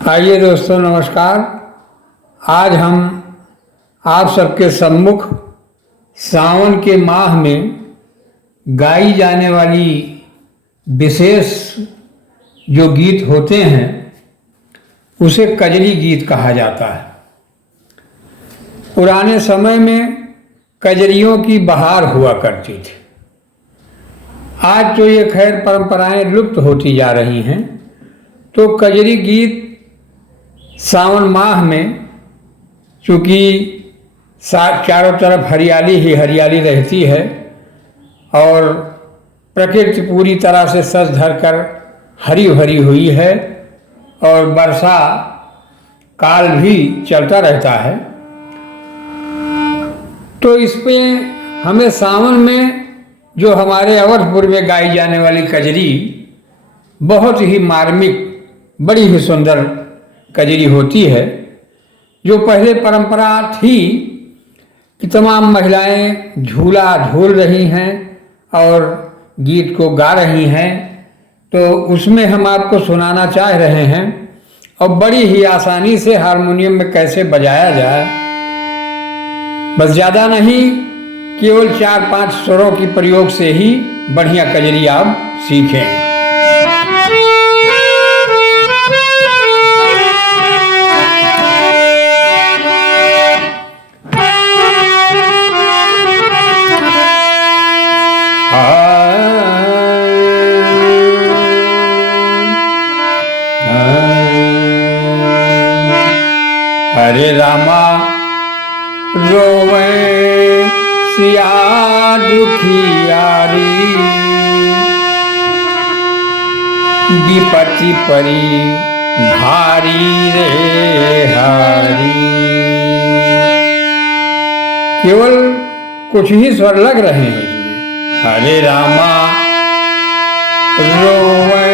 आइए दोस्तों, नमस्कार। आज हम आप सबके सम्मुख सावन के माह में गाई जाने वाली विशेष जो गीत होते हैं उसे कजरी गीत कहा जाता है। पुराने समय में कजरियों की बहार हुआ करती थी। आज तो ये खैर परंपराएं लुप्त होती जा रही हैं। तो कजरी गीत सावन माह में, चूँकि चारों तरफ हरियाली ही हरियाली रहती है और प्रकृति पूरी तरह से सज धर कर हरी भरी हुई है और वर्षा काल भी चलता रहता है, तो इसमें हमें सावन में जो हमारे अवधपुर में गाई जाने वाली कजरी बहुत ही मार्मिक, बड़ी ही सुंदर कजरी होती है। जो पहले परंपरा थी कि तमाम महिलाएं झूला झूल रही हैं और गीत को गा रही हैं, तो उसमें हम आपको सुनाना चाह रहे हैं और बड़ी ही आसानी से हारमोनियम में कैसे बजाया जाए। बस ज़्यादा नहीं, केवल 4-5 स्वरों की प्रयोग से ही बढ़िया कजरी आप सीखें। हरे रामा रोवे सिया दुखियारी, विपत्ति परी भारी रे हारी। केवल कुछ ही स्वर लग रहे हैं इसमें। हरे रामा रोवे,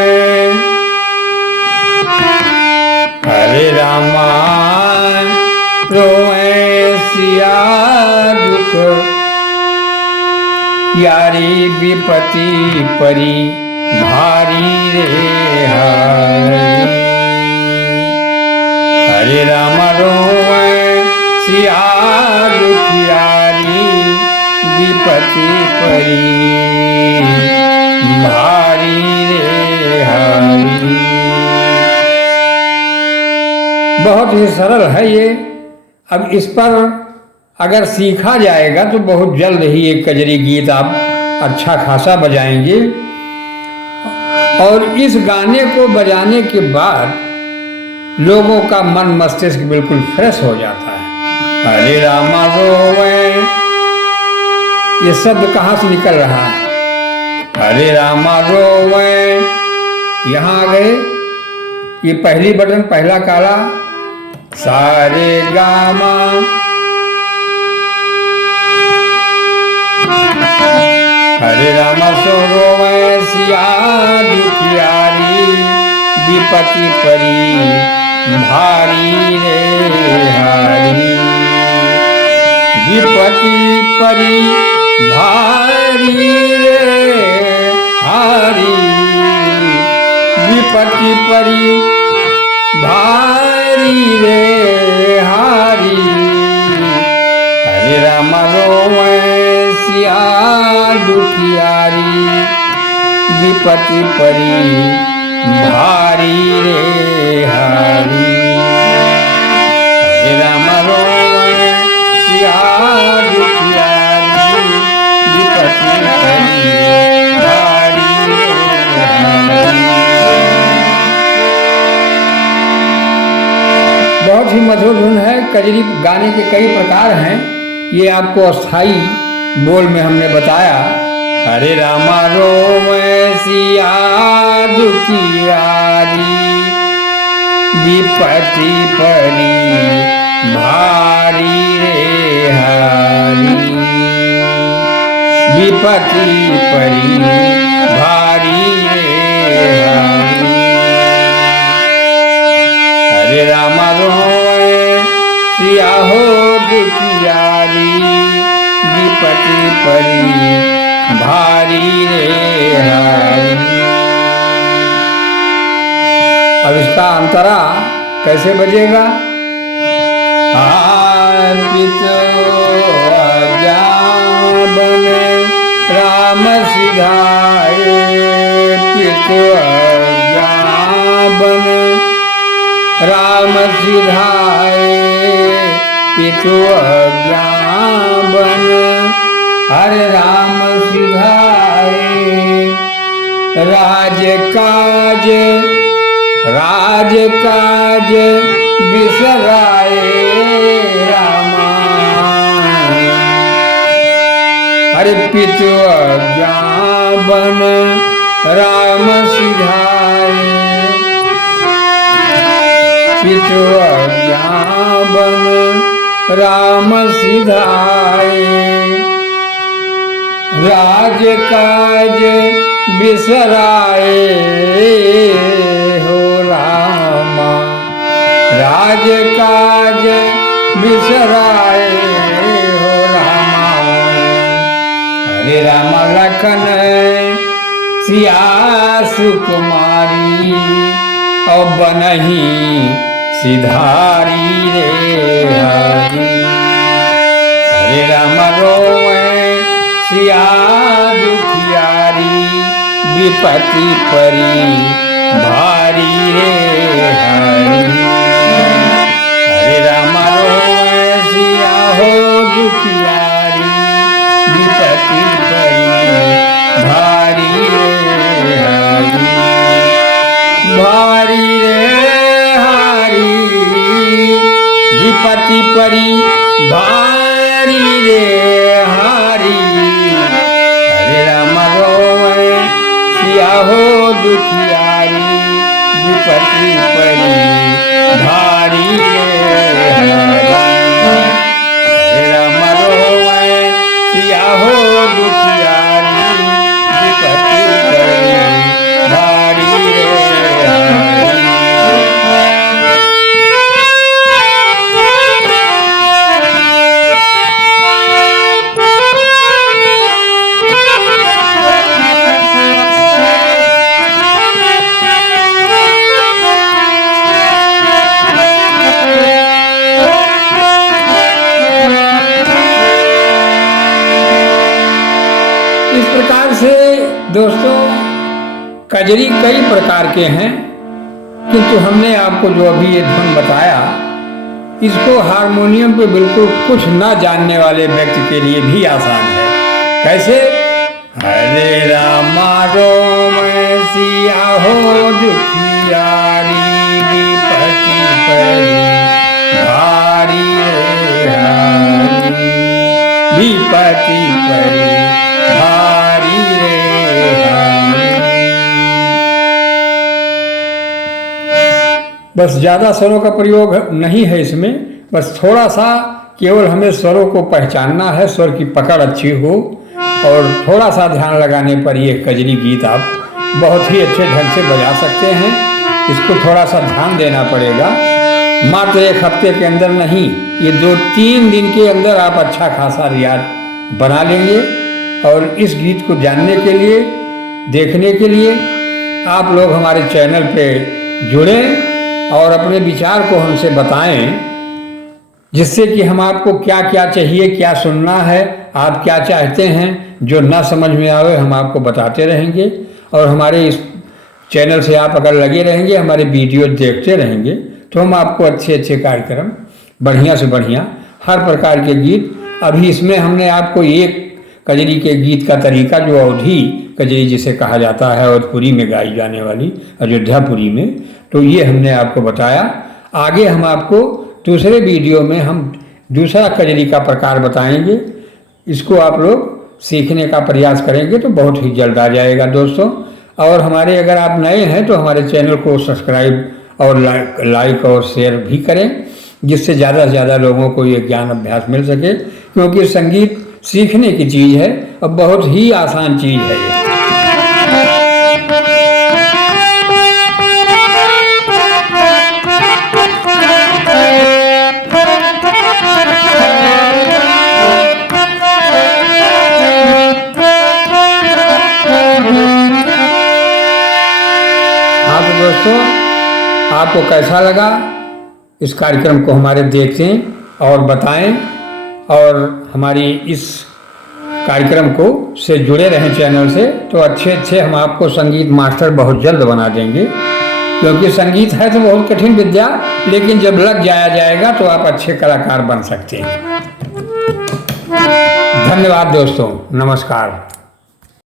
हरे रामा रोए सिया दुख यारी, विपत्ति परी भारी रे हारी। हरे राम रोए सिया दुख यारी, विपत्ति परी भारी रे हारी। बहुत ही सरल है ये। अब इस पर अगर सीखा जाएगा तो बहुत जल्द ही एक कजरी गीत आप अच्छा खासा बजाएंगे और इस गाने को बजाने के बाद लोगों का मन मस्तिष्क बिल्कुल फ्रेश हो जाता है। हरे रामा रोवे, ये शब्द कहाँ से निकल रहा है? हरे रामा रोवे, यहाँ आ गए। ये पहली बटन, पहला काला, सारे गामा, हरे रामा सो रोवे सिया दुखियारी, विपत्ति परी भारी रे हारी। विपत्ति परी भारी रे हारी, विपत्ति परी भारी रे हारी। हरे राम रोवे सिया दुखियारी, विपत्ति परी भारी रे हारी। हरे राम रोवे सिया दुखियारी, विपत्ति परी भारी रे हारी। बहुत ही मधुर धुन है। कजरी गाने के कई प्रकार हैं, ये आपको अस्थाई बोल में हमने बताया। हरे रामा रोवे सिया दुखियारी, विपत्ति परी भारी रे हारी। विपत्ति परी भारी रे हारी। हरे रामा रोवे सिया हो दुखियारी, विपत्ति परी भारी रे हारी। अब इसका अंतरा कैसे बजेगा? अर्पित अज्ञान राम सिधाए, पित अज्ञान राम सिधाए, पितु अज्ञान हरे राम सिधाए। राज काज बिसराए रामा, हरे पितु अज्ञान राम सिधाए, पितु अज्ञान राम सिधाए। राज काज बिसराए हो रामा, राज काज बिसराए हो रामा। हरे राम लखन सिया सुकुमारी, और बनही सिधारी रे हरि। हरे राम रोए सिया दुखियारी, विपत्ति परी भारी रे हरि। हरे राम रोए सिया हो दुखियारी, विपत्ति परी भारी रे हरि। भारी रे हरि, विपत्ति परी भारी रे हरि। हरे राम रोए सिया हो दुखियारी, विपत्ति परी भारी रे हरि। हरे राम रोए सिया हो दुखियारी, विपत्ति परी भारी रे हरि। इस प्रकार से दोस्तों कजरी कई प्रकार के हैं, किंतु हमने आपको जो अभी ये धुन बताया, इसको हारमोनियम पे बिल्कुल कुछ ना जानने वाले व्यक्ति के लिए भी आसान है। कैसे? हरे रामा रोम सिया हो दुखियारी, विपत्ति परी भारी रे हरि। विपत्ति परी भारी रे हरि। बस ज़्यादा स्वरों का प्रयोग नहीं है इसमें, बस थोड़ा सा केवल हमें स्वरों को पहचानना है, स्वर की पकड़ अच्छी हो, और थोड़ा सा ध्यान लगाने पर ये कजरी गीत आप बहुत ही अच्छे ढंग से बजा सकते हैं। इसको थोड़ा सा ध्यान देना पड़ेगा, मात्र एक हफ्ते के अंदर नहीं, ये 2-3 दिन के अंदर आप अच्छा खासा रियाज बना लेंगे। और इस गीत को जानने के लिए, देखने के लिए आप लोग हमारे चैनल पे जुड़ें और अपने विचार को हमसे बताएं, जिससे कि हम आपको क्या क्या चाहिए, क्या सुनना है, आप क्या चाहते हैं, जो ना समझ में आवे हम आपको बताते रहेंगे। और हमारे इस चैनल से आप अगर लगे रहेंगे, हमारे वीडियो देखते रहेंगे, तो हम आपको अच्छे अच्छे कार्यक्रम, बढ़िया से बढ़िया हर प्रकार के गीत, अभी इसमें हमने आपको एक कजरी के गीत का तरीका, जो अवधी कजरी जिसे कहा जाता है, अवधपुरी में गाई जाने वाली, अयोध्यापुरी में, तो ये हमने आपको बताया। आगे हम आपको दूसरे वीडियो में हम दूसरा कजरी का प्रकार बताएंगे। इसको आप लोग सीखने का प्रयास करेंगे तो बहुत ही जल्द आ जाएगा दोस्तों। और हमारे अगर आप नए हैं तो हमारे चैनल को सब्सक्राइब और लाइक और शेयर भी करें, जिससे ज़्यादा से ज़्यादा लोगों को ये ज्ञान अभ्यास मिल सके, क्योंकि संगीत सीखने की चीज़ है और बहुत ही आसान चीज़ है ये। हाँ तो दोस्तों, आपको कैसा लगा इस कार्यक्रम को हमारे देखें और बताएं और हमारी इस कार्यक्रम को से जुड़े रहें चैनल से, तो अच्छे हम आपको संगीत मास्टर बहुत जल्द बना देंगे। क्योंकि संगीत है तो बहुत कठिन विद्या, लेकिन जब लग जाएगा तो आप अच्छे कलाकार बन सकते हैं। धन्यवाद दोस्तों, नमस्कार।